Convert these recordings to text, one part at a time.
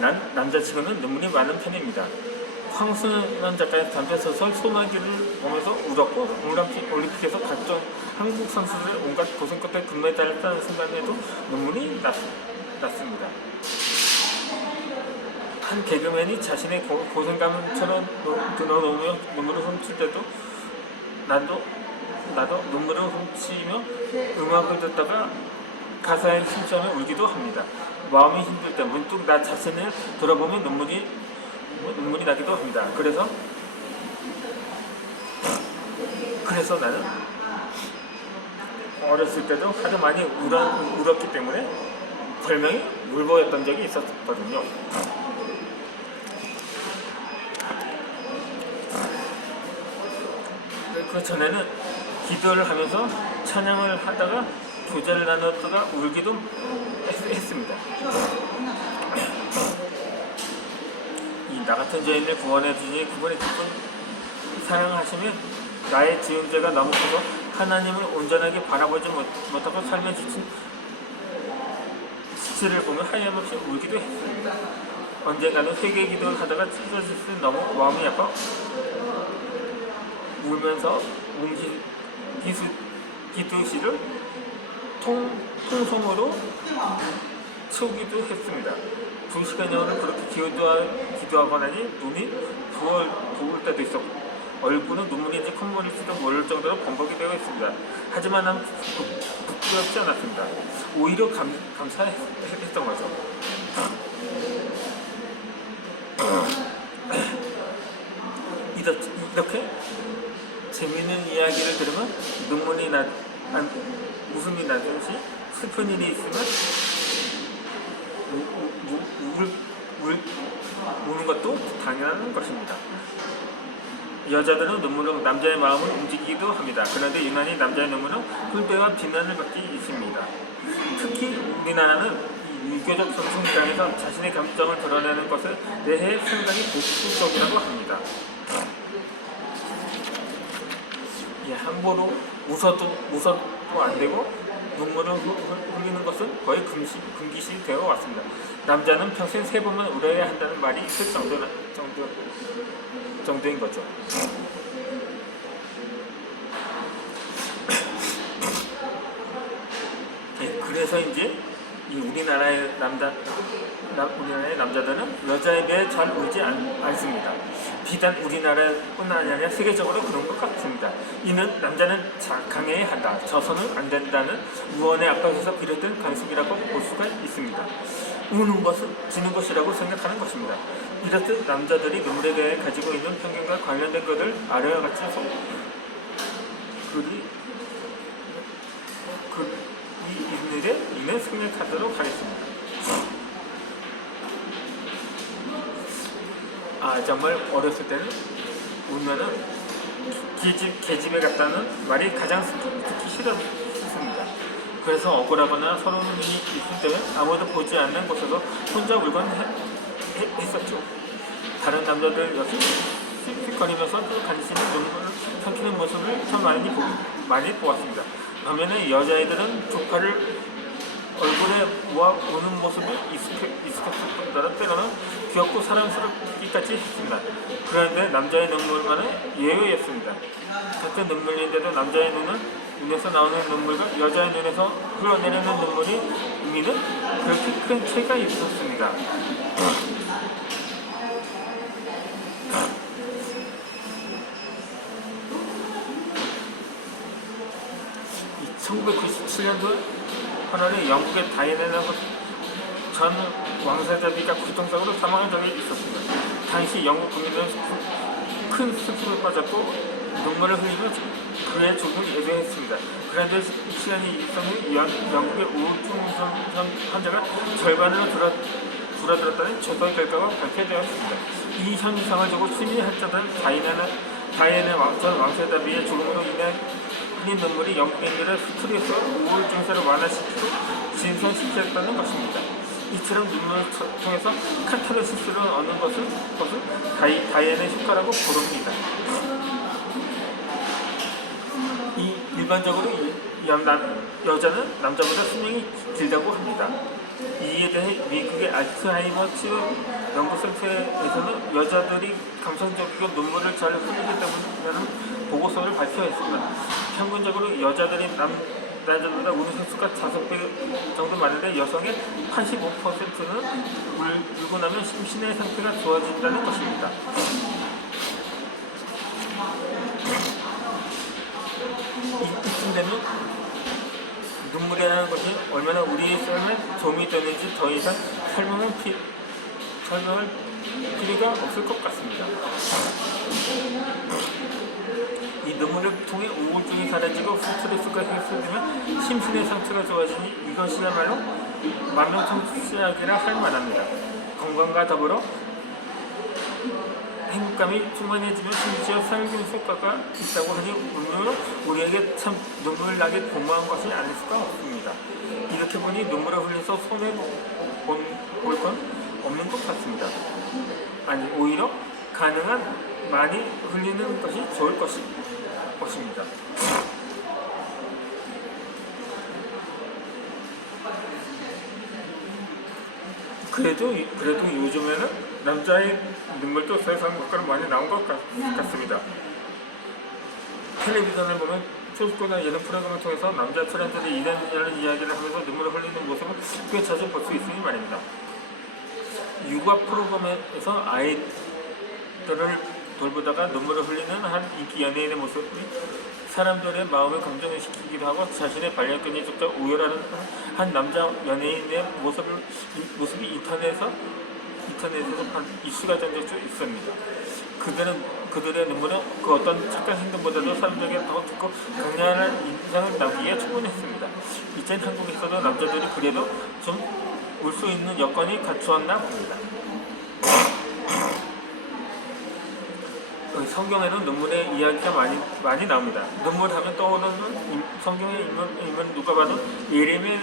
남자치고는 눈물이 많은 편입니다. 황순원 작가의 단편소설 소나기를 보면서 울었고, 올림픽에서 각종 한국 선수들 온갖 고생 끝에 금메달을 따는 순간에도 눈물이 났습니다. 한 개그맨이 자신의 고생감처럼 드러놓으며 눈물을 훔칠 때도 나도 눈물을 훔치며 음악을 듣다가 가사에 심취하며 울기도 합니다. 마음이 힘들 때 문득 나 자신을 돌아보면 눈물이 나기도 합니다. 그래서 나는 어렸을 때도 하도 많이 울었기 때문에 별명이 울보였던 적이 있었거든요. 그 전에는 기도를 하면서 찬양을 하다가 교제를 나눴다가 울기도 했습니다. 나 같은 죄인을 구원해 주니 그분의 깊은 사랑하시면 나의 지은 죄가 너무 커서 하나님을 온전하게 바라보지 못하고 삶에 지친 지체를 보며 하염없이 울기도 했습니다. 언젠가는 회개 기도를 하다가 찢어질 때 너무 마음이 아파 울면서 기도시를 통성으로 채우기도 했습니다. 2시간여를 그렇게 기도하고 나니 눈이 부을 때도 있었고 얼굴은 눈물인지 콧물일지도 모를 정도로 범벅이 되어 있습니다. 하지만 난 부끄럽지 않았습니다. 오히려 감사했던 거죠. 이렇게 재미있는 이야기를 들으면 웃음이 나듯이 슬픈 일이 있으면 우는 것도 당연한 것입니다. 여자들은 눈물로 남자의 마음을 움직이기도 합니다. 그런데 유난히 남자의 눈물은 훈배와 비난을 받기 있습니다. 특히 우리나라는 유교적 전통 입장에서 자신의 감정을 드러내는 것에 대해 상당히 보수적이라고 합니다. 함부로 웃어도 안 되고 눈물을 흘리는 것은 거의 금기시 되어 왔습니다. 남자는 평생 3번만 울어야 한다는 말이 있을 정도인 거죠. 그래서 이제 우리나라의 남자들은 여자에 비해 잘 울지 않습니다. 비단 우리나라뿐 아니라 세계적으로 그런 것 같습니다. 이는 남자는 강해야 한다, 져서는 안 된다는 무언의 압박에서 비롯된 관습이라고 볼 수가 있습니다. 우는 것은 지는 것이라고 생각하는 것입니다. 이렇듯 남자들이 눈물에 대해 가지고 있는 편견과 관련된 것을 아래와 같이 이는 생략하도록 하겠습니다. 정말 어렸을 때는 울면은 계집애 같다는 말이 가장 듣기 싫었습니다. 그래서 억울하거나 서러운 일이 있을 때는 아무도 보지 않는 곳에서 혼자 울곤 했었죠. 다른 남자들 역시 씩씩거리면서 간신히 눈물을 삼키는 모습을 참 많이 보았습니다. 반면에 여자애들은 조카를 얼굴에 모아 우는 모습이 익숙했을 뿐더러 때로는 귀엽고 사랑스럽기까지 했습니다. 그런데 남자의 눈물만은 예외였습니다. 같은 눈물인데도 남자의 눈에서 나오는 눈물과 여자의 눈에서 흘러내리는 눈물이 의미는 그렇게 큰 차이가 있었습니다. 1997년도 8월에 영국의 다이애나 전 왕세자비가 교통사고로 사망한 적이 있었습니다. 당시 영국 국민들은 큰 슬픔에 빠졌고 눈물을 흘리며 그의 죽음을 예배했습니다. 그런데 시간이 있던 후 영국의 우울증 환자가 절반으로 줄어들었다는 조사의 결과가 발표되었습니다. 이 현상을 두고 심리학자들은 다이애나 전 왕세자비의 죽음으로 인해 흘린 눈물이 영국인들의 스트레스, 우울증세를 완화시키고 진선시켰다는 것입니다. 이처럼 눈물을 통해서 카타르시스를 얻는 것을 다이애나의 효과라고 부릅니다. 일반적으로 여자는 남자보다 수명이 길다고 합니다. 이에 대해 미국의 알츠하이머 치료 연구센터에서는 여자들이 감성적이고 눈물을 잘 흘리기 때문이라는 보고서를 발표했습니다. 평균적으로 여자들이 남자들보다 우는 횟수가 5배 정도 많은데 여성의 85%는 울고 나면 심신의 상태가 좋아진다는 것입니다. 이쯤 되면 눈물이라는 것이 얼마나 우리의 삶에 도움이 되는지 더 이상 설명할 필요가 없을 것 같습니다. 이 눈물을 통해 우울증이 사라지고 스트레스가 해소되면 심신의 상태가 좋아지니 이것이야말로 만병통치약이라 할 만합니다. 건강과 더불어 행복감이 충만해지면 심지어 살균 효과가 있다고 하니 눈물은 우리에게 참 눈물 나게 고마운 것이 아닐 수가 없습니다. 이렇게 보니 눈물을 흘려서 손해 볼 건 없는 것 같습니다. 아니 오히려 가능한 많이 흘리는 것이 좋을 것입니다. 그래도 요즘에는 남자의 눈물도 세상 밖으로 많이 나온 것 같습니다. 텔레비전을 보면 쇼츠나 예능 프로그램을 통해서 남자 트렌드들이 이런저런 이야기를 하면서 눈물을 흘리는 모습을 꽤 자주 볼 수 있으니 말입니다. 육아 프로그램에서 아이들을 돌보다가 눈물을 흘리는 한 인기 연예인의 모습이 사람들의 마음을 감정시키기도 하고 자신의 반려견이 조차 우열하는 한 남자 연예인의 모습이 인터넷에서 이슈가 된 적도 있습니다. 그들의 눈물은 그 어떤 착한 행동보다도 사람들에게 더 좋고 강렬한 인상을 남기기에 충분했습니다. 이젠 한국에서도 남자들이 그래도 좀 울 수 있는 여건이 갖추었나 봅니다. 성경에는 눈물의 이야기가 많이 나옵니다. 눈물하면 떠오르는 성경의 인물 누가 봐도 예레미야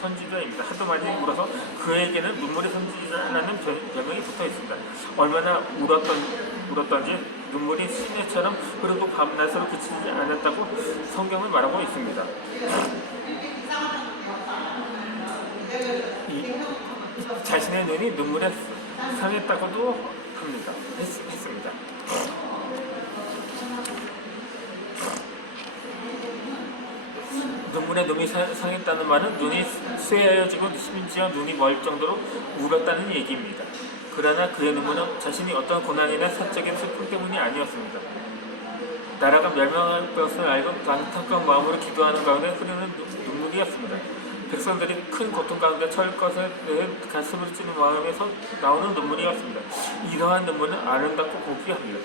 선지자입니다. 하도 많이 울어서 그에게는 눈물의 선지자라는 별명이 붙어 있습니다. 얼마나 울었던지 눈물이 시내처럼 흐르고 밤낮으로 그치지 않았다고 성경은 말하고 있습니다. 자신의 눈이 눈물에 상했다고도 했습니다. 눈물에 눈이 상했다는 말은 눈이 쇠하여지고 심지어 눈이 멀 정도로 울었다는 얘기입니다. 그러나 그의 눈물은 자신이 어떤 고난이나 사적인 슬픔 때문이 아니었습니다. 나라가 멸망할 것을 알고 안타까운 마음으로 기도하는 가운데 흐르는 눈물이었습니다. 백성들이 큰 고통 가운데 처할 것에 대해 가슴을 찌는 마음에서 나오는 눈물이었습니다. 이러한 눈물은 아름답고 고귀합니다.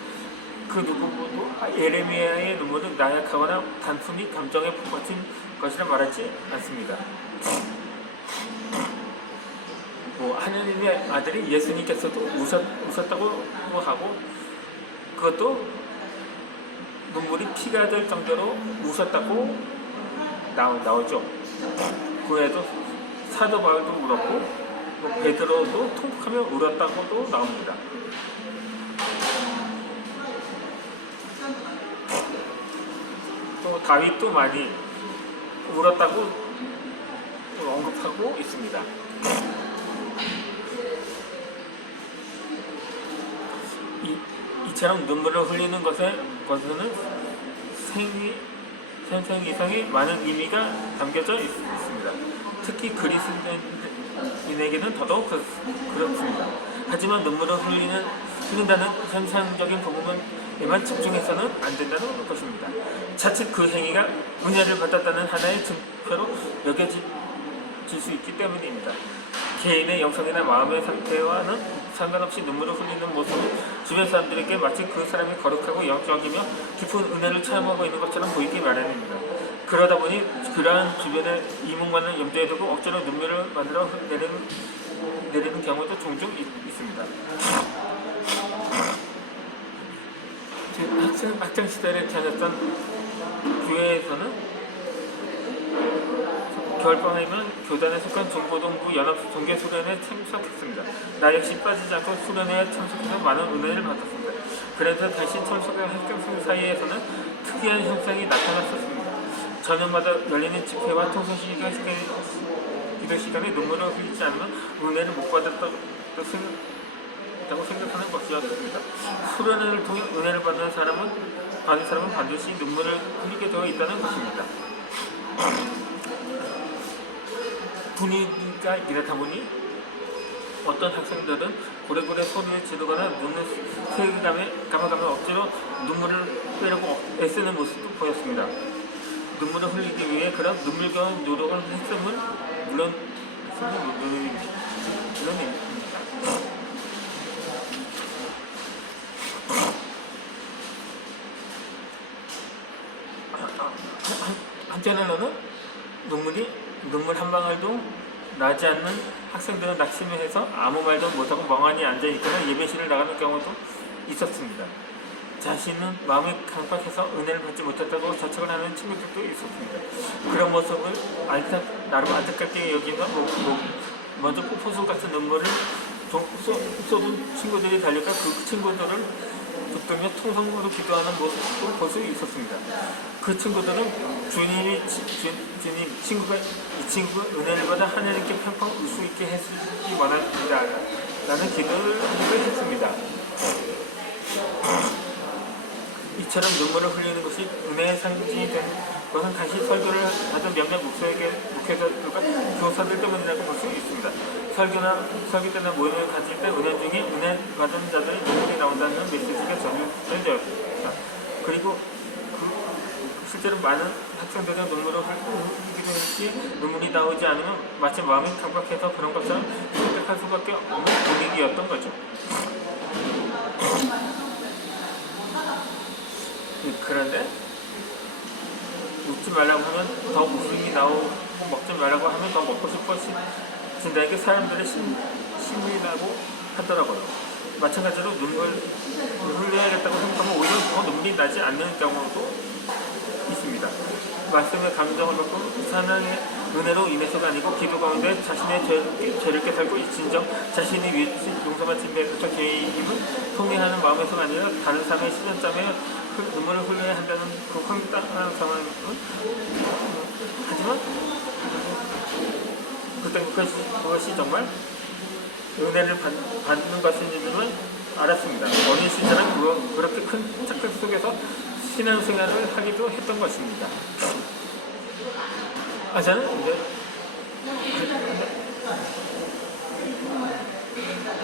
그 누구도 예레미야의 눈물은 나약하거나 단순히 감정에 북받친 것이라 말하지 않습니다. 하나님의 아들이 예수님께서도 우셨다고 하고 그것도 눈물이 피가 될 정도로 우셨다고 나오죠. 그 외에도 사도 바울도 울었고 베드로도 통곡하며 울었다고도 나옵니다. 또 다윗도 많이 울었다고 언급하고 있습니다. 이처럼 눈물을 흘리는 것에는 생생 이상의 많은 의미가 담겨져 있습니다. 특히 그리스도인에게는 더더욱 그렇습니다. 하지만 눈물을 흘린다는 현상적인 부분에만 집중해서는 안 된다는 것입니다. 자칫 그 행위가 은혜를 받았다는 하나의 증표로 여겨질 수 있기 때문입니다. 개인의 영성이나 마음의 상태와는 상관없이 눈물을 흘리는 모습은 주변 사람들에게 마치 그 사람이 거룩하고 영적이며 깊은 은혜를 체험하고 있는 것처럼 보이기 마련입니다. 그러다 보니 그러한 주변의 이목만을 염두에 두고 억지로 눈물을 만들어 내리는 경우도 종종 있습니다. 학창 시절에 다녔던 교회에서는 겨울방학이면 교단에 속한 중고등부 연합 종교수련회에 참석했습니다. 나 역시 빠지지 않고 수련회에 참석해서 많은 은혜를 받았습니다. 그래서 다시 참석한 학생들 사이에서는 특이한 현상이 나타났었습니다. 저녁마다 열리는 집회와 통성시기가 시작되기도 기도 시간에 눈물을 흘리지 않으면 은혜를 못 받았다고 생각하는 것이었습니다. 수련회를 통해 은혜를 받는 사람은 반드시 눈물을 흘리게 되어 있다는 것입니다. 분위기가 이렇다 보니 어떤 학생들은 고래고래 소리를 지르거나 눈을 감아가며 억지로 눈물을 빼려고 애쓰는 모습도 보였습니다. 눈물을 흘리기 위해 그런 눈물겨운 노력을 했음은 물론입니다. 한편으로는 눈물 한 방울도 나지 않는 학생들은 낙심을 해서 아무 말도 못하고 멍하니 앉아있거나 예배실을 나가는 경우도 있었습니다. 자신은 마음이 강박해서 은혜를 받지 못했다고 자책을 하는 친구들도 있었습니다. 그런 모습을 나름 안타깝게 여기는 먼저 폭포수 같은 눈물을 쏟은 친구들이 달려가 그 친구들을 붙들며 통성으로 기도하는 모습도 볼 수 있었습니다. 그 친구들은 주님, 이 친구가 은혜를 받아 하나님께 평판 울 수 있게 해주기 원합니다. 라는 기도를 했습니다. 이처럼 눈물을 흘리는 것이 은혜의 상징이 된 것은 다시 설교를 하던 몇몇 목회자들과 교사들 때문이라고 볼 수 있습니다. 설교 때나 모임을 가질 때 은혜 중에 은혜 받은 자들이 눈물이 나온다는 메시지가 전해졌습니다. 그리고 실제로 많은 학생들은 눈물을 흘리기도 했기에 눈물이 나오지 않으면 마치 마음이 강박해서 그런 것처럼 생각할 수밖에 없는 분위기였던 거죠. 그런데 웃지 말라고 하면 더 웃음이 나오고 먹지 말라고 하면 더 먹고 싶어진다에게 사람들의 심리라고 하더라고요. 마찬가지로 눈물을 흘려야겠다고 생각하면 오히려 더 눈물이 나지 않는 경우도 있습니다. 말씀의 감정을 받고 하나님의 은혜로 인해서가 아니고 기도 가운데 자신의 죄를 깨달고 진정 자신이 위해 용서받은 데서 개입을 통해하는 마음에서가 아니라 다른 사람의 시련점에 눈물을 흘려야 한다는 그 황당한 상황은 하지만 그때 그것이 정말 은혜를 받는 것인지는 알았습니다. 어린 시절은 그렇게 큰 착각 속에서 신앙생활을 하기도 했던 것입니다. 저는 이제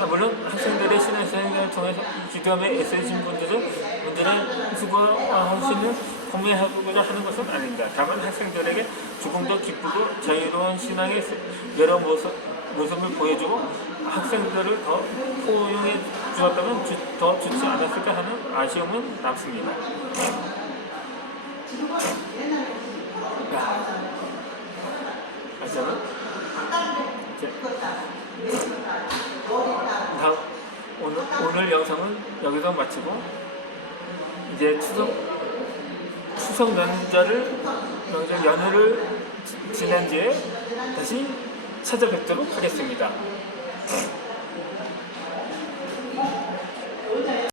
물론 학생들의 신앙생활을 통해서 기도하며 애쓰신 분들은 수고하시는 공유하고자 하는 것은 아닙니다. 다만 학생들에게 조금 더 기쁘고 자유로운 신앙의 여러 모습을 보여주고 학생들을 더 포용해 주었다면 더 좋지 않았을까 하는 아쉬움은 남습니다. 저는 오늘 영상은 여기서 마치고 이제 추석 연휴를 지난 뒤에 다시 찾아뵙도록 하겠습니다.